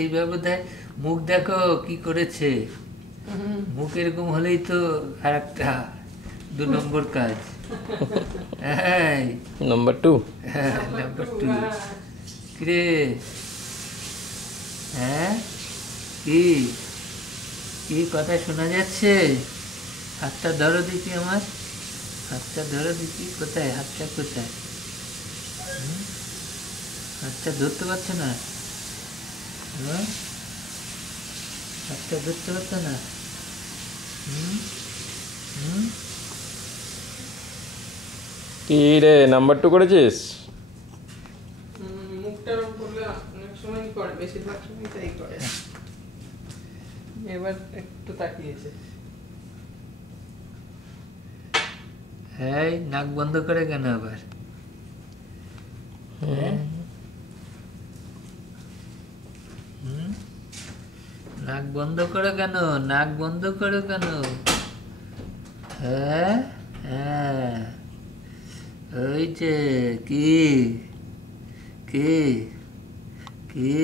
এইভাবে দেয়। মুখ দেখো কি করেছে, মুখ এরকম হলেই তো আর একটা 2 নম্বর কাজ। এই নাম্বার 2। হ্যাঁ, নাম্বার 2। কিরে, হ্যাঁ, কি কি কথা শোনা যাচ্ছে? হাতটা ধরো দেখি আমার, হাতটা ধরো দেখি। কোথায় হাতটা, কোথায়? হাতটা ধরতে পারছো না? হ্যাঁ, হাতটা ধরতে পারছো না? হুম হুম কি রে, নাম্বার 2 করেছিস? মুখটার উপরে অনেক সময় করে, বেশিরভাগ সময় তাই করে। এবার একটু তাকিয়েছে। হ্যাঁ, নাক বন্ধ করে কেন আবার? হ্যাঁ? নাক বন্ধ করো কেন? নাক বন্ধ করো কেন? হ্যাঁ, হ্যাঁ, ওই যে কি কি কি